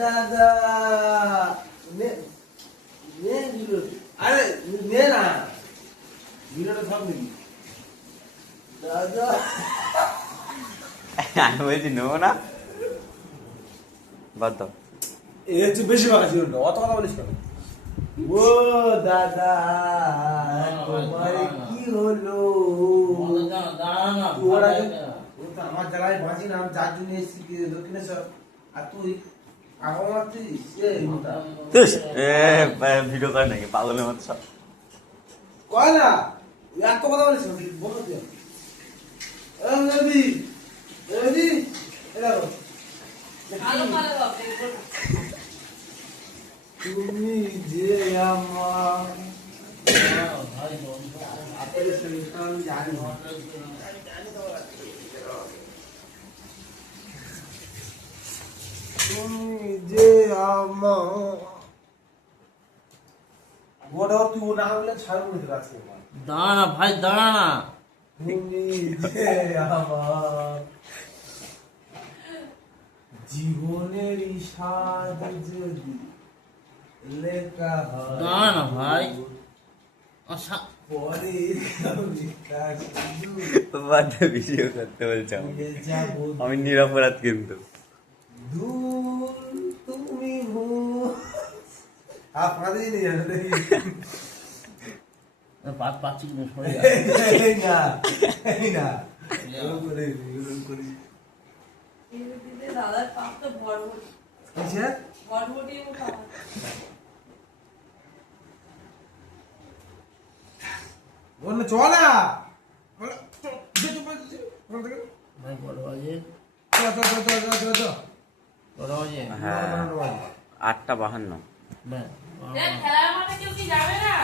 দাদা নে নে দিলো আরে নে না দিলোটা সব নিবি দাদা আমি বলছি নেবো না বাদ দাও এই হচ্ছে বেশি ভাগ ছিল না অত কথা বলিস কেন ও দাদা তোমার কি হলো ওরা ও তো আমার জায়গায় বাঁচি না আমি যার জন্য এসেছি দক্ষিণেশ্বর আর তুই আমার তুই ভিডিও করে নাকি পাগলের মতো সব কয় না এক কথা বলিস বলো তুই রবি রবি এটা তুমি যে আমার তুমি যে আমার ওটা তুই ও না হলে ছাড়বো না আজকে দাঁড়া ভাই দাঁড়া তুমি যে আমার জীবনের স্বাদ যদি লেখা হয় দাঁড়া না ভাই পরে ভিডিও করতে বলছো আমি নিরপরাধ কিন্তু দূর তুমি আপনাদের নিয়ে যাবে দেখি পাচ্ছি না সরে এই না এই না এরকম করি দাদার পাপ তো ভরভটি কিসের ভরভটি বললে চলা ভাই বড় বাজে বড় বাজে হ্যাঁ 8:52 খেলার মাঠে কেউ কি যাবে না